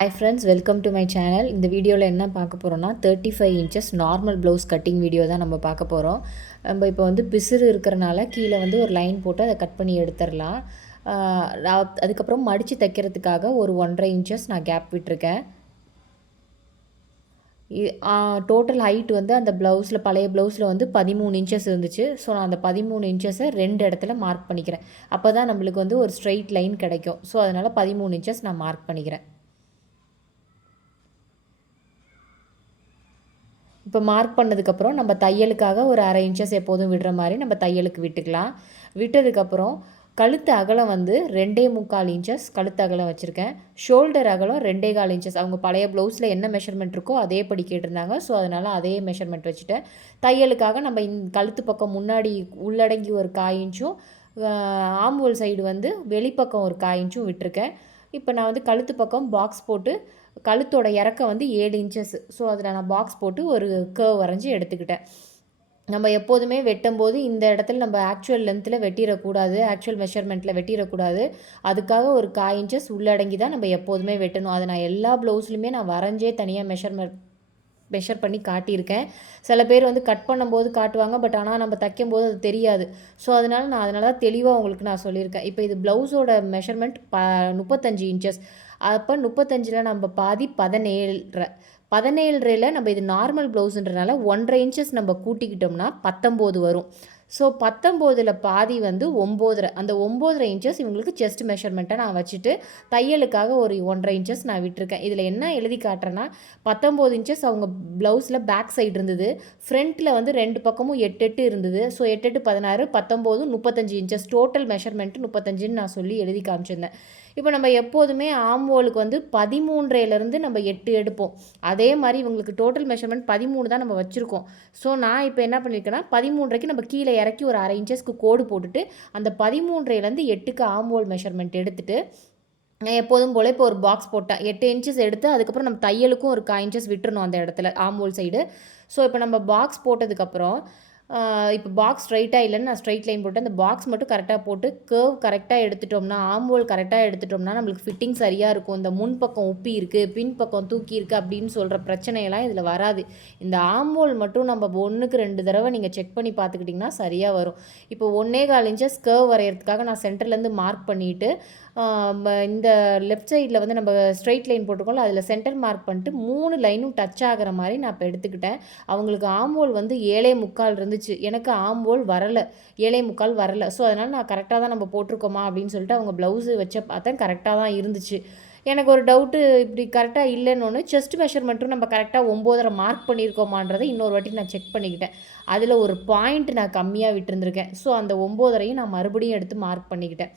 Hi friends welcome to my channel இந்த வீடியோவில் என்ன பார்க்க போகிறோம்னா thirty five inches normal blouse cutting video தான் நம்ம பார்க்க போகிறோம் நம்ம இப்போ வந்து பிசுறு இருக்கிறனால கீழே வந்து ஒரு லைன் போட்டு அதை கட் பண்ணி எடுத்துடலாம். அதுக்கப்புறம் மடித்து தைக்கிறதுக்காக ஒரு ஒன்றரை இன்ச்சஸ் நான் கேப் விட்டுருக்கேன். டோட்டல் ஹைட் வந்து அந்த ப்ளவுஸில் பழைய ப்ளவுஸில் வந்து பதிமூணு இன்ச்சஸ் இருந்துச்சு. ஸோ நான் அந்த பதிமூணு இன்ச்சஸை ரெண்டு இடத்துல மார்க் பண்ணிக்கிறேன். அப்போ தான் நம்மளுக்கு வந்து ஒரு ஸ்ட்ரெயிட் லைன் கிடைக்கும். ஸோ அதனால் பதிமூணு இன்ச்சஸ் நான் மார்க் பண்ணிக்கிறேன். இப்போ மார்க் பண்ணதுக்கப்புறம் நம்ம தையலுக்காக ஒரு அரை இன்ச்சஸ் எப்போதும் விடுற மாதிரி நம்ம தையலுக்கு விட்டுக்கலாம். விட்டதுக்கப்புறம் கழுத்து அகலம் வந்து ரெண்டே முக்கால் இன்ச்சஸ் கழுத்து அகலம் வச்சுருக்கேன். ஷோல்டர் அகலம் ரெண்டே கால் இன்ச்சஸ் அவங்க பழைய ப்ளவுஸில் என்ன மெஷர்மெண்ட் இருக்கோ அதே படி கேட்டிருந்தாங்க. ஸோ அதனால் அதே மெஷர்மெண்ட் வச்சுட்டேன். தையலுக்காக நம்ம இந் கழுத்து பக்கம் முன்னாடி உள்ளடங்கி ஒரு காய் இன்ச்சும் ஆம்பூல் சைடு வந்து வெளிப்பக்கம் ஒரு காய் இன்ச்சும் விட்டுருக்கேன். இப்போ நான் வந்து கழுத்து பக்கம் பாக்ஸ் போட்டு கழுத்தோட இறக்கம் வந்து ஏழு இன்ச்சஸ் ஸோ அதில் நான் பாக்ஸ் போட்டு ஒரு கேர்வ் வரைஞ்சி எடுத்துக்கிட்டேன். நம்ம எப்போதுமே வெட்டும்போது இந்த இடத்துல நம்ம ஆக்சுவல் லென்த்தில் வெட்டிடக்கூடாது ஆக்சுவல் மெஷர்மெண்ட்டில் வெட்டிடக்கூடாது. அதுக்காக ஒரு காய் இன்ச்சஸ் உள்ளடங்கி தான் நம்ம எப்போதுமே வெட்டணும். அதை நான் எல்லா ப்ளவுஸ்லையுமே நான் வரைஞ்சே தனியாக மெஷர்மெண்ட் மெஷர் பண்ணி காட்டியிருக்கேன். சில பேர் வந்து கட் பண்ணும்போது காட்டுவாங்க பட் ஆனால் நம்ம தைக்கும்போது அது தெரியாது. ஸோ அதனால் நான் அதனால தான் தெளிவாக உங்களுக்கு நான் சொல்லியிருக்கேன். இப்போ இது ப்ளவுஸோட மெஷர்மெண்ட் ப முப்பத்தஞ்சு இன்ச்சஸ் அப்போ முப்பத்தஞ்சில் நம்ம பாதி பதினேழரை பதினேழரையில் நம்ம இது நார்மல் ப்ளவுஸுன்றனால ஒன்றரை இன்ச்சஸ் நம்ம கூட்டிக்கிட்டோம்னா பத்தொம்போது வரும். ஸோ பத்தொம்போதில் பாதி வந்து ஒம்போதரை. அந்த ஒம்போதரை இன்ச்சஸ் இவங்களுக்கு செஸ்ட் மெஷர்மெண்ட்டை நான் வச்சுட்டு தையலுக்காக ஒரு ஒன்றரை இன்ச்சஸ் நான் விட்டுருக்கேன். இதில் என்ன எழுதி காட்டுறேன்னா பத்தொம்போது இன்ச்சஸ் அவங்க ப்ளவுஸில் பேக் சைடு இருந்தது. ஃப்ரண்ட்டில் வந்து ரெண்டு பக்கமும் எட்டு எட்டு இருந்தது. ஸோ எட்டு எட்டு பதினாறு பத்தொம்போது முப்பத்தஞ்சு இன்ச்சஸ் டோட்டல் மெஷர்மெண்ட்டு முப்பத்தஞ்சுன்னு நான் சொல்லி எழுதி காமிச்சிருந்தேன். இப்போ நம்ம எப்போதுமே ஆம்போலுக்கு வந்து பதிமூன்றையிலேருந்து நம்ம எட்டு எடுப்போம். அதே மாதிரி இவங்களுக்கு டோட்டல் மெஷர்மெண்ட் பதிமூணு தான் நம்ம வச்சுருக்கோம். ஸோ நான் இப்போ என்ன பண்ணியிருக்கேன்னா பதிமூன்றைக்கு நம்ம கீழே இறக்கி ஒரு அரை இன்ச்சஸ்க்கு கோடு போட்டுட்டு அந்த பதிமூன்றையிலேருந்து எட்டுக்கு ஆம்போல் மெஷர்மெண்ட் எடுத்துகிட்டு நான் எப்போதும் போல் இப்போ ஒரு பாக்ஸ் போட்டேன். எட்டு இன்ச்சஸ் எடுத்து அதுக்கப்புறம் நம்ம தையலுக்கும் ஒரு கா இன்ச்சஸ் விட்டுறணும் அந்த இடத்துல ஆம்போல் சைடு ஸோ இப்போ நம்ம பாக்ஸ் போட்டதுக்கப்புறம் இப்போ பாக்ஸ் ஸ்ட்ரைட்டாக இல்லைன்னு நான் ஸ்ட்ரைட் லைன் போட்டு அந்த பாக்ஸ் மட்டும் கரெக்டாக போட்டு கேர்வ் கரெக்டாக எடுத்துட்டோம்னா ஆம்போல் கரெக்டாக எடுத்துட்டோம்னா நம்மளுக்கு ஃபிட்டிங் சரியாக இருக்கும். இந்த முன் பக்கம் உப்பி இருக்குது பின் பக்கம் தூக்கி இருக்குது அப்படின்னு சொல்கிற பிரச்சனையெல்லாம் இதில் வராது. இந்த ஆம்போல் மட்டும் நம்ம ஒன்றுக்கு ரெண்டு தடவை நீங்கள் செக் பண்ணி பார்த்துக்கிட்டிங்கன்னா சரியாக வரும். இப்போ ஒன்றே கால் இன்ச்சஸ் கேர்வ் வரைகிறதுக்காக நான் சென்டர்லேருந்து மார்க் பண்ணிவிட்டு இந்த லெஃப்ட் சைடில் வந்து நம்ம ஸ்ட்ரெயிட் லைன் போட்டிருக்கோம்ல அதில் சென்டர் மார்க் பண்ணிட்டு மூணு லைனும் டச் ஆகிற மாதிரி நான் இப்போ எடுத்துக்கிட்டேன். அவங்களுக்கு ஆம்போல் வந்து ஏழே முக்கால் இருந்துச்சு. எனக்கு ஆம்போல் வரலை. ஏழே முக்கால் வரலை. ஸோ அதனால் நான் கரெக்டாக தான் நம்ம போட்டிருக்கோமா அப்படின்னு சொல்லிட்டு அவங்க ப்ளவுஸு வச்ச பார்த்தேன். கரெக்டாக தான் இருந்துச்சு. எனக்கு ஒரு டவுட்டு இப்படி கரெக்டாக இல்லைன்னு ஒன்று செஸ்ட் மெஷர்மெண்ட்டும் நம்ம கரெக்டாக ஒம்போதரை மார்க் பண்ணியிருக்கோமான்றதை இன்னொரு வாட்டி நான் செக் பண்ணிக்கிட்டேன். அதில் ஒரு பாயிண்ட் நான் கம்மியாக விட்டுருந்துருக்கேன். ஸோ அந்த ஒம்போதரையும் நான் மறுபடியும் எடுத்து மார்க் பண்ணிக்கிட்டேன்.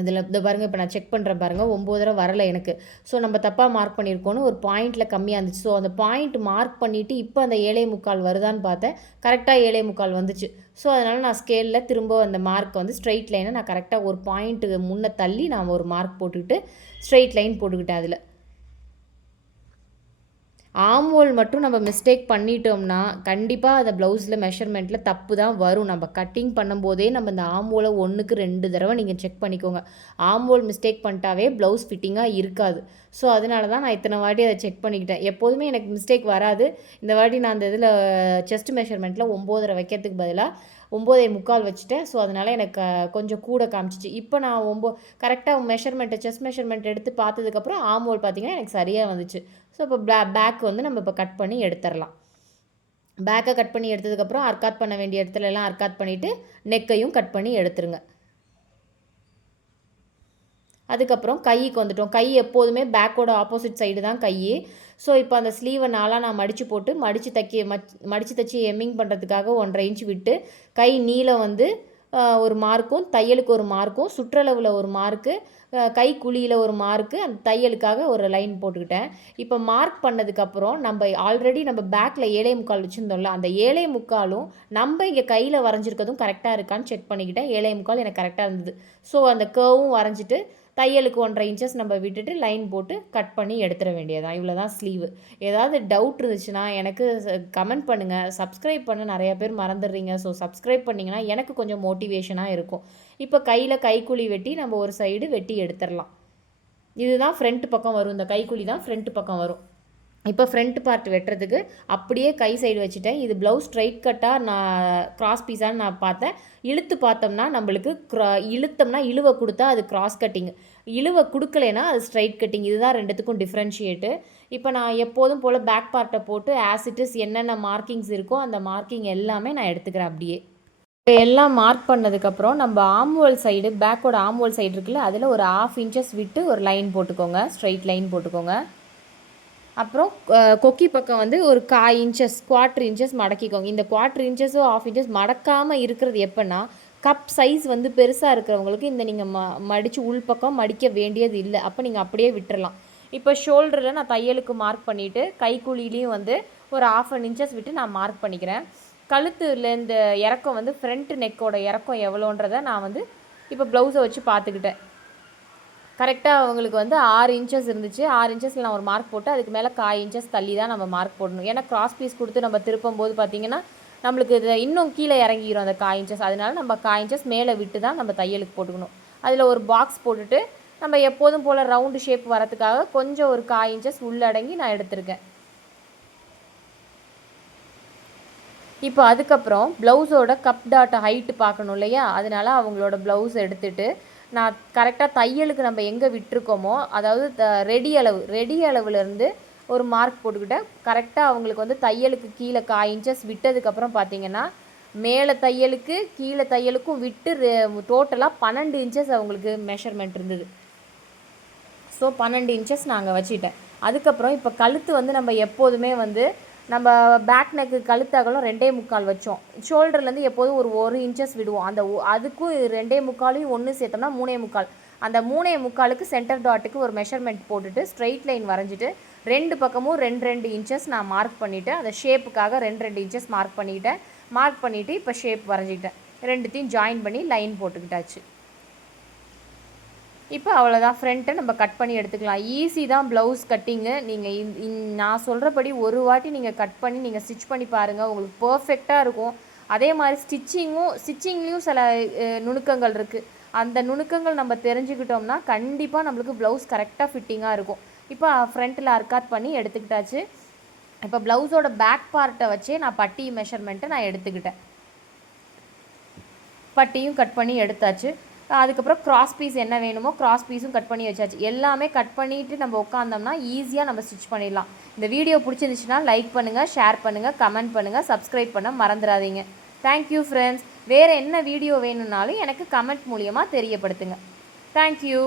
அதில் இந்த பாருங்கள் இப்போ நான் செக் பண்ணுறேன் பாருங்கள் தடவை வரலை எனக்கு. ஸோ நம்ம தப்பாக மார்க் பண்ணியிருக்கோன்னு ஒரு பாயிண்ட்டில் கம்மியாக இருந்துச்சு. ஸோ அந்த பாயிண்ட் மார்க் பண்ணிவிட்டு இப்போ அந்த ஏழை முக்கால் வருதான்னு பார்த்தேன். கரெக்டாக ஏழை முக்கால் வந்துச்சு. ஸோ அதனால் நான் ஸ்கேலில் திரும்ப அந்த மார்க் வந்து ஸ்ட்ரெயிட் லைனை நான் கரெக்டாக ஒரு பாயிண்ட்டு முன்னே தள்ளி நான் ஒரு மார்க் போட்டுக்கிட்டு ஸ்ட்ரெயிட் லைன் போட்டுக்கிட்டேன் அதில். ஆம் ஹோல் மட்டும் நம்ம மிஸ்டேக் பண்ணிட்டோம்னா கண்டிப்பாக அந்த ப்ளவுஸில் மெஷர்மெண்ட்டில் தப்பு தான் வரும். நம்ம கட்டிங் பண்ணும்போதே நம்ம இந்த ஆம்போலை ஒன்றுக்கு ரெண்டு தடவை நீங்கள் செக் பண்ணிக்கோங்க. ஆம்போல் மிஸ்டேக் பண்ணிட்டாவே ப்ளவுஸ் ஃபிட்டிங்காக இருக்காது. ஸோ அதனால தான் நான் இத்தனை வாட்டி அதை செக் பண்ணிக்கிட்டேன். எப்போதுமே எனக்கு மிஸ்டேக் வராது. இந்த வாட்டி நான் அந்த இதில் செஸ்ட் மெஷர்மெண்ட்டில் ஒம்போதரை வைக்கிறதுக்கு பதிலாக ஒம்போதே முக்கால் வச்சுட்டேன். ஸோ அதனால் எனக்கு கொஞ்சம் கூட காமிச்சிச்சு. இப்போ நான் ஒம்போ கரெக்டாக மெஷர்மெண்ட்டை செஸ் மெஷர்மெண்ட் எடுத்து பார்த்ததுக்கப்புறம் ஆமோல் பார்த்திங்கன்னா எனக்கு சரியாக வந்துச்சு. ஸோ இப்போ பே பேக் வந்து நம்ம இப்போ கட் பண்ணி எடுத்துடலாம். பேக்கை கட் பண்ணி எடுத்ததுக்கப்புறம் அர்க்காத் பண்ண வேண்டிய இடத்துலலாம் அர்க்காத் பண்ணிவிட்டு நெக்கையும் கட் பண்ணி எடுத்துருங்க. அதுக்கப்புறம் கைக்கு வந்துட்டோம். கை எப்போதுமே பேக்கோட ஆப்போசிட் சைடு தான் கை ஸோ இப்போ அந்த ஸ்லீவை நாளாக நான் மடித்து போட்டு மடித்து தைக்க மச் மடித்து தைச்சி எம்மிங் பண்ணுறதுக்காக ஒன்றரை இன்ச் விட்டு கை நீளம் வந்து ஒரு மார்க்கும் தையலுக்கு ஒரு மார்க்கும் சுற்றளவில் ஒரு மார்க்கு கை குழியில் ஒரு மார்க்கு அந்த தையலுக்காக ஒரு லைன் போட்டுக்கிட்டேன். இப்போ மார்க் பண்ணதுக்கப்புறம் நம்ம ஆல்ரெடி நம்ம பேக்கில் ஏழை முக்கால் வச்சுருந்தோம்ல அந்த ஏழை முக்காலும் நம்ம இங்கே கையில் வரைஞ்சிருக்கிறதும் கரெக்டாக இருக்கான்னு செக் பண்ணிக்கிட்டேன். ஏழை முக்கால் எனக்கு கரெக்டாக இருந்தது. ஸோ அந்த கேவும் வரைஞ்சிட்டு தையலுக்கு ஒன்றரை இன்ச்சஸ் நம்ம விட்டுட்டு லைன் போட்டு கட் பண்ணி எடுத்துட வேண்டியதான் இவ்வளோ தான் ஸ்லீவு ஏதாவது டவுட் இருந்துச்சுன்னா எனக்கு கமெண்ட் பண்ணுங்கள் சப்ஸ்கிரைப் பண்ண நிறைய பேர் மறந்துடுறீங்க. ஸோ சப்ஸ்கிரைப் பண்ணிங்கன்னா எனக்கு கொஞ்சம் மோட்டிவேஷனாக இருக்கும். இப்போ கையில் கைக்குழி வெட்டி நம்ம ஒரு சைடு வெட்டி எடுத்துடலாம். இதுதான் ஃப்ரண்ட் பக்கம் வரும். இந்த கைக்குழி தான் ஃப்ரண்ட் பக்கம் வரும். இப்போ ஃப்ரண்ட் பார்ட் வெட்டுறதுக்கு அப்படியே கை சைடு வச்சுட்டேன். இது ப்ளவுஸ் ஸ்ட்ரைட் கட்டாக நான் கிராஸ் பீஸான்னு நான் பார்த்தேன். இழுத்து பார்த்தோம்னா நம்மளுக்கு க்ரா இழுத்தோம்னா இழுவை கொடுத்தா அது கிராஸ் கட்டிங் இழுவை கொடுக்கலைன்னா அது ஸ்ட்ரைட் கட்டிங் இதுதான் ரெண்டுத்துக்கும் டிஃப்ரென்ஷியேட்டு இப்போ நான் எப்போதும் போல் பேக் பார்ட்டை போட்டு ஆசிட்டிஸ் என்னென்ன மார்க்கிங்ஸ் இருக்கோ அந்த மார்க்கிங் எல்லாமே நான் எடுத்துக்கிறேன் அப்படியே. இப்போ எல்லாம் மார்க் பண்ணதுக்கப்புறம் நம்ம ஆம்வோல் சைடு பேக்கோட ஆம்வோல் சைடு இருக்குல்ல அதில் ஒரு ஆஃப் இன்ச்சஸ் விட்டு ஒரு லைன் போட்டுக்கோங்க. ஸ்ட்ரைட் லைன் போட்டுக்கோங்க. அப்புறம் கொக்கி பக்கம் வந்து ஒரு காய் இன்ச்சஸ் குவார்ட்ரு இன்ச்சஸ் மடக்கிக்கோங்க. இந்த குவார்ட்ரு இன்ச்சஸோ ஆஃப் இன்ச்சஸ் மடக்காமல் இருக்கிறது எப்போன்னா கப் சைஸ் வந்து பெருசாக இருக்கிறவங்களுக்கு இந்த நீங்கள் ம மடித்து உள்பக்கம் மடிக்க வேண்டியது இல்லை. அப்போ நீங்கள் அப்படியே விட்டுறலாம். இப்போ ஷோல்டரில் நான் தையலுக்கு மார்க் பண்ணிவிட்டு கைக்குழிலையும் வந்து ஒரு ஆஃப் அன் இன்ச்சஸ் விட்டு நான் மார்க் பண்ணிக்கிறேன். கழுத்தில் இந்த இறக்கம் வந்து ஃப்ரண்ட் நெக்கோட இறக்கம் எவ்வளோன்றதை நான் வந்து இப்போ ப்ளவுஸை வச்சு பார்த்துக்கிட்டேன். கரெக்டாக அவங்களுக்கு வந்து ஆறு இன்ச்சஸ் இருந்துச்சு. ஆறு இன்ச்சஸில் நான் ஒரு மார்க் போட்டு அதுக்கு மேலே காய் இன்ச்சஸ் தள்ளி தான் நம்ம மார்க் போடணும். ஏன்னா கிராஸ் பீஸ் கொடுத்து நம்ம திருப்பும் போது பார்த்தீங்கன்னா நம்மளுக்கு இது இன்னும் கீழே இறங்கிடும் அந்த காய் இன்ச்சஸ் அதனால நம்ம காய் இன்ச்சஸ் மேலே விட்டு தான் நம்ம தையலுக்கு போட்டுக்கணும். அதில் ஒரு பாக்ஸ் போட்டுட்டு நம்ம எப்போதும் போல் ரவுண்டு ஷேப் வரத்துக்காக கொஞ்சம் ஒரு காய் இன்ச்சஸ் உள்ளடங்கி நான் எடுத்திருக்கேன். இப்போ அதுக்கப்புறம் ப்ளவுஸோட கப் டாட் ஹைட்டு பார்க்கணும் இல்லையா? அதனால அவங்களோட ப்ளவுஸ் எடுத்துகிட்டு நான் கரெக்டாக தையலுக்கு நம்ம எங்கே விட்டுருக்கோமோ அதாவது ரெடி அளவு ரெடி அளவுலேருந்து ஒரு மார்க் போட்டுக்கிட்டேன் கரெக்டாக அவங்களுக்கு வந்து தையலுக்கு கீழே காய் இன்ச்சஸ் விட்டதுக்கப்புறம் பார்த்தீங்கன்னா மேலே தையலுக்கு கீழே தையலுக்கும் விட்டு டோட்டலாக பன்னெண்டு இன்ச்சஸ் அவங்களுக்கு மெஷர்மெண்ட் இருந்தது. ஸோ பன்னெண்டு இன்ச்சஸ் நாங்கள் வச்சுட்டேன். அதுக்கப்புறம் இப்போ கழுத்து வந்து நம்ம எப்போதுமே வந்து நம்ம பேக் நெக்கு கழுத்தகலும் ரெண்டே முக்கால் வச்சோம். ஷோல்டர்லேருந்து எப்போதும் ஒரு ஒரு இன்ச்சஸ் விடுவோம். அந்த அதுக்கும் ரெண்டே முக்காலையும் ஒன்று சேர்த்தோம்னா மூணே முக்கால். அந்த மூணே முக்காலுக்கு சென்டர் டாட்டுக்கு ஒரு மெஷர்மெண்ட் போட்டுட்டு ஸ்ட்ரெயிட் லைன் வரைஞ்சிட்டு ரெண்டு பக்கமும் ரெண்டு ரெண்டு இன்ச்சஸ் நான் மார்க் பண்ணிவிட்டேன் அந்த ஷேப்புக்காக ரெண்டு ரெண்டு இன்ச்சஸ் மார்க் பண்ணிக்கிட்டேன் மார்க் பண்ணிவிட்டு இப்போ ஷேப் வரைஞ்சிக்கிட்டேன் ரெண்டுத்தையும் ஜாயின் பண்ணி லைன் போட்டுக்கிட்டாச்சு. இப்போ அவ்வளோதான் ஃப்ரண்ட்டை நம்ம கட் பண்ணி எடுத்துக்கலாம். ஈஸி தான் ப்ளவுஸ் கட்டிங்கு நீங்கள் நான் சொல்கிறபடி ஒரு வாட்டி நீங்கள் கட் பண்ணி நீங்கள் ஸ்டிச் பண்ணி பாருங்கள் உங்களுக்கு பர்ஃபெக்டாக இருக்கும். அதே மாதிரி ஸ்டிச்சிங்கும் ஸ்டிச்சிங்லேயும் சில நுணுக்கங்கள் இருக்குது அந்த நுணுக்கங்கள் நம்ம தெரிஞ்சுக்கிட்டோம்னா கண்டிப்பாக நம்மளுக்கு ப்ளவுஸ் கரெக்டாக ஃபிட்டிங்காக இருக்கும். இப்போ ஃப்ரண்ட்டில் அர்க்காட் பண்ணி எடுத்துக்கிட்டாச்சு. இப்போ ப்ளவுஸோட பேக் பார்ட்டை வச்சே நான் பட்டி மெஷர்மெண்ட்டை நான் எடுத்துக்கிட்டேன். பட்டியும் கட் பண்ணி எடுத்தாச்சு. அதுக்கப்புறம் கிராஸ் பீஸ் என்ன வேணுமோ கிராஸ் பீஸும் கட் பண்ணி வச்சாச்சு. எல்லாமே கட் பண்ணிவிட்டு நம்ம உட்காந்தோம்னா ஈஸியாக நம்ம ஸ்டிச் பண்ணிடலாம். இந்த வீடியோ பிடிச்சிருந்துச்சுன்னா லைக் பண்ணுங்கள் ஷேர் பண்ணுங்கள் கமெண்ட் பண்ணுங்கள் சப்ஸ்கிரைப் பண்ண மறந்துடாதீங்க. தேங்க்யூ ஃப்ரெண்ட்ஸ் வேறு என்ன வீடியோ வேணும்னாலும் எனக்கு கமெண்ட் மூலியமாக தெரியப்படுத்துங்க. தேங்க்யூ